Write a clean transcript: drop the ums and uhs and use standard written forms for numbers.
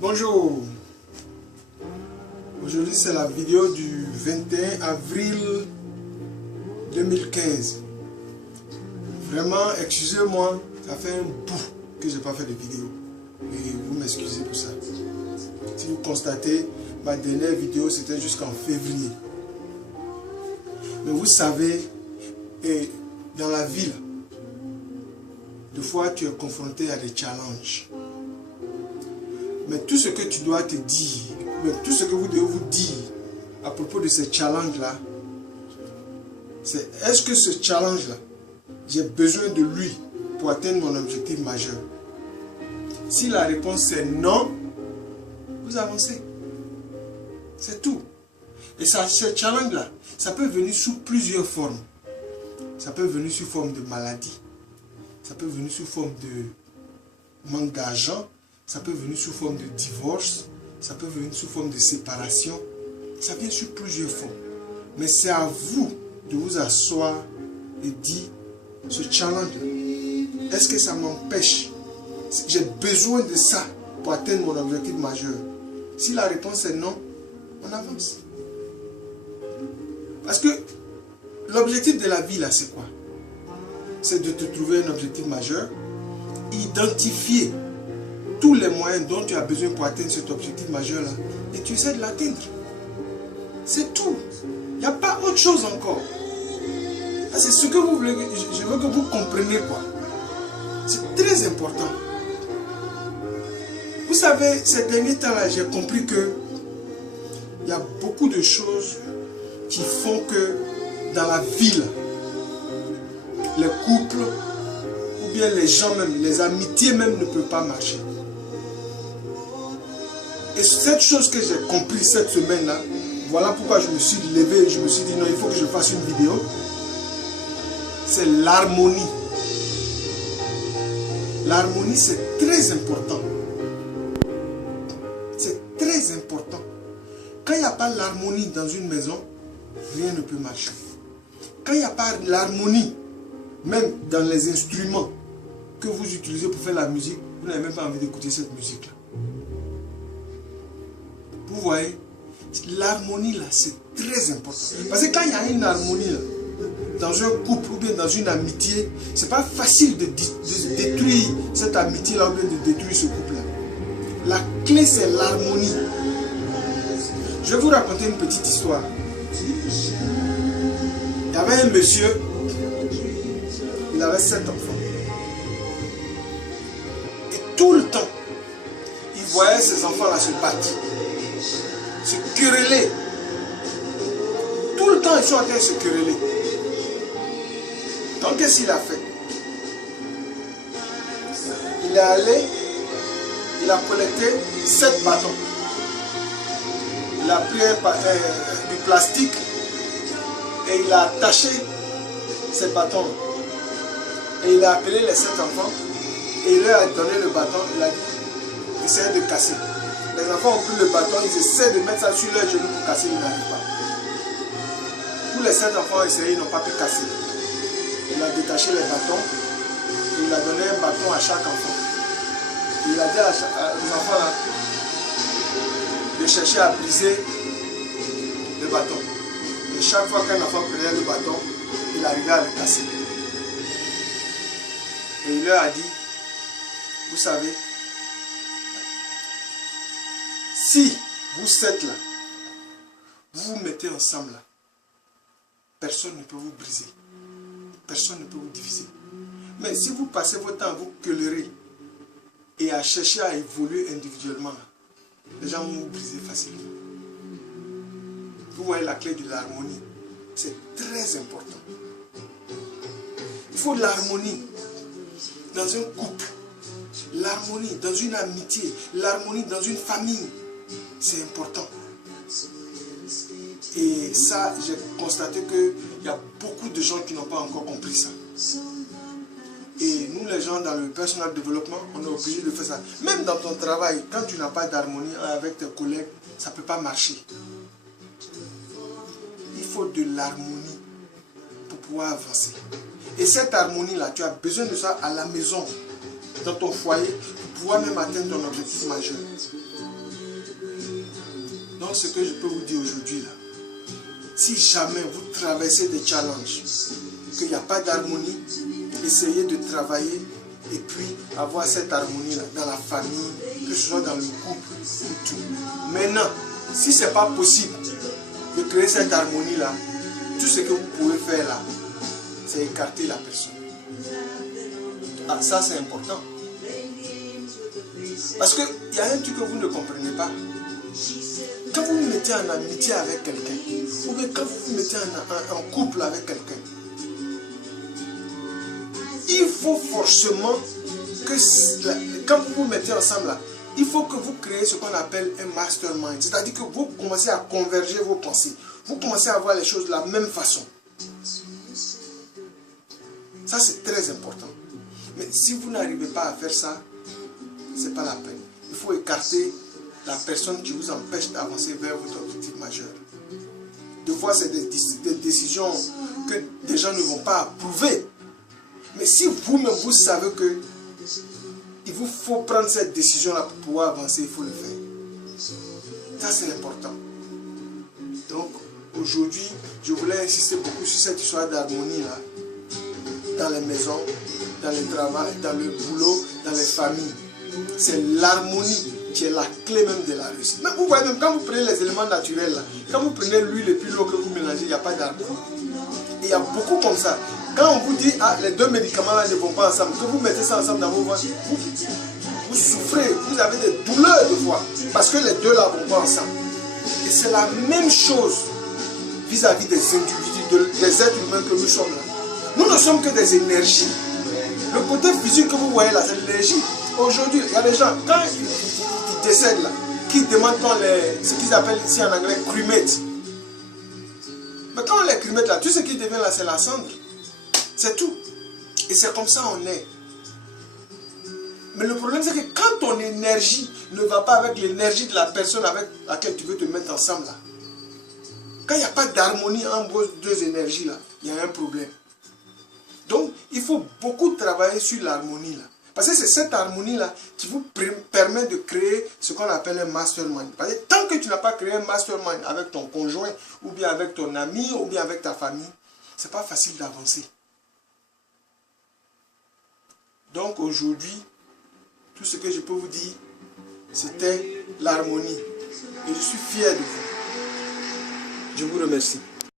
Bonjour, aujourd'hui c'est la vidéo du 21 avril 2015. Vraiment, excusez-moi, ça fait un bout que je n'ai pas fait de vidéo. Et vous m'excusez pour ça. Si vous constatez, ma dernière vidéo c'était jusqu'en février. Mais vous savez, et dans la ville, des fois tu es confronté à des challenges. Mais tout ce que tu dois te dire, tout ce que vous devez vous dire à propos de ces challenges-là, c'est est-ce que ce challenge-là, j'ai besoin de lui pour atteindre mon objectif majeur? Si la réponse est non, vous avancez. C'est tout. Et ça, ce challenge-là, ça peut venir sous plusieurs formes. Ça peut venir sous forme de maladie. Ça peut venir sous forme de manque d'argent. Ça peut venir sous forme de divorce. Ça peut venir sous forme de séparation. Ça vient sous plusieurs formes. Mais c'est à vous de vous asseoir et dire, ce challenge-là, est-ce que ça m'empêche? J'ai besoin de ça pour atteindre mon objectif majeur. Si la réponse est non, on avance. Parce que l'objectif de la vie, là, c'est quoi? C'est de te trouver un objectif majeur, identifier tous les moyens dont tu as besoin pour atteindre cet objectif majeur-là, et tu essaies de l'atteindre. C'est tout. Il n'y a pas autre chose encore. C'est ce que vous voulez, je veux que vous compreniez quoi. C'est très important. Vous savez, ces derniers temps-là, j'ai compris que il y a beaucoup de choses qui font que dans la ville, les couples, ou bien les gens même, les amitiés même ne peuvent pas marcher. Et cette chose que j'ai compris cette semaine-là, voilà pourquoi je me suis levé et je me suis dit non, il faut que je fasse une vidéo. C'est l'harmonie. L'harmonie, c'est très important. C'est très important. Quand il n'y a pas l'harmonie dans une maison, rien ne peut marcher. Quand il n'y a pas l'harmonie, même dans les instruments que vous utilisez pour faire la musique, vous n'avez même pas envie d'écouter cette musique-là. Vous voyez, l'harmonie là, c'est très important. Parce que quand il y a une harmonie là, dans un couple ou bien dans une amitié, c'est pas facile de détruire cette amitié là ou bien de détruire ce couple là. La clé c'est l'harmonie. Je vais vous raconter une petite histoire. Il y avait un monsieur, il avait 7 enfants. Et tout le temps, il voyait ses enfants là se battre, se quereller. Tout le temps, ils sont en train de se quereller. Donc, qu'est-ce qu'il a fait? Il est allé, il a collecté 7 bâtons. Il a pris du plastique et il a attaché ces bâtons. Et il a appelé les 7 enfants et il leur a donné le bâton. Il a dit, essayez de casser. Les enfants ont pris le bâton, ils essaient de mettre ça sur leurs genoux pour casser, ils n'arrivent pas. Tous les 7 enfants ont essayé, ils n'ont pas pu casser. Il a détaché les bâtons et il a donné un bâton à chaque enfant. Et il a dit aux enfants là, de chercher à briser le bâton. Et chaque fois qu'un enfant prenait le bâton, il arrivait à le casser. Et il leur a dit, vous savez, si vous 7 là, vous vous mettez ensemble là, personne ne peut vous briser. Personne ne peut vous diviser. Mais si vous passez votre temps à vous queulerer et à chercher à évoluer individuellement, les gens vont vous briser facilement. Vous voyez la clé de l'harmonie. C'est très important. Il faut de l'harmonie dans un couple, l'harmonie dans une amitié, l'harmonie dans une famille. C'est important. Et ça, j'ai constaté qu'il y a beaucoup de gens qui n'ont pas encore compris ça. Et nous, les gens dans le personal development, on est obligé de faire ça. Même dans ton travail, quand tu n'as pas d'harmonie avec tes collègues, ça ne peut pas marcher. Il faut de l'harmonie pour pouvoir avancer. Et cette harmonie-là, tu as besoin de ça à la maison, dans ton foyer, pour pouvoir même atteindre ton objectif majeur. Donc ce que je peux vous dire aujourd'hui là, si jamais vous traversez des challenges, qu'il n'y a pas d'harmonie, essayez de travailler et puis avoir cette harmonie là dans la famille, que ce soit dans le couple ou tout. Maintenant, si ce n'est pas possible de créer cette harmonie là, tout ce que vous pouvez faire là, c'est écarter la personne. Ah, ça c'est important. Parce qu'il y a un truc que vous ne comprenez pas. Quand vous vous mettez en amitié avec quelqu'un, ou bien quand vous vous mettez en couple avec quelqu'un, il faut forcément que, quand vous vous mettez ensemble là, il faut que vous créez ce qu'on appelle un mastermind. C'est-à-dire que vous commencez à converger vos pensées. Vous commencez à voir les choses de la même façon. Ça, c'est très important. Mais si vous n'arrivez pas à faire ça, ce n'est pas la peine. Il faut écarter la personne qui vous empêche d'avancer vers votre objectif majeur. Des fois, c'est des décisions que des gens ne vont pas approuver. Mais si vous-même, vous savez que il vous faut prendre cette décision-là pour pouvoir avancer, il faut le faire. Ça, c'est important. Donc, aujourd'hui, je voulais insister beaucoup sur cette histoire d'harmonie-là, dans les maisons, dans le travail, dans le boulot, dans les familles. C'est l'harmonie qui est la clé même de la réussite. Même vous voyez, même quand vous prenez les éléments naturels, là, quand vous prenez l'huile et puis l'eau que vous mélangez, il n'y a pas d'harmonie. Et il y a beaucoup comme ça. Quand on vous dit, ah, les deux médicaments là ne vont pas ensemble, que vous mettez ça ensemble dans vos ventres, vous souffrez, vous avez des douleurs de fois, parce que les deux là ne vont pas ensemble. Et c'est la même chose vis-à-vis des individus, des êtres humains que nous sommes là. Nous ne sommes que des énergies. Le côté physique que vous voyez là, c'est l'énergie. Aujourd'hui, il y a des gens, quand ils décèdent là, qui demandent ce qu'ils appellent ici en anglais cremate. Mais quand on les cremate là, tout ce qui devient là, c'est la cendre. C'est tout. Et c'est comme ça on est. Mais le problème c'est que quand ton énergie ne va pas avec l'énergie de la personne avec laquelle tu veux te mettre ensemble là, quand il n'y a pas d'harmonie entre vos deux énergies là, il y a un problème. Donc il faut beaucoup travailler sur l'harmonie là. Parce que c'est cette harmonie-là qui vous permet de créer ce qu'on appelle un mastermind. Parce que tant que tu n'as pas créé un mastermind avec ton conjoint, ou bien avec ton ami, ou bien avec ta famille, ce n'est pas facile d'avancer. Donc aujourd'hui, tout ce que je peux vous dire, c'était l'harmonie. Et je suis fier de vous. Je vous remercie.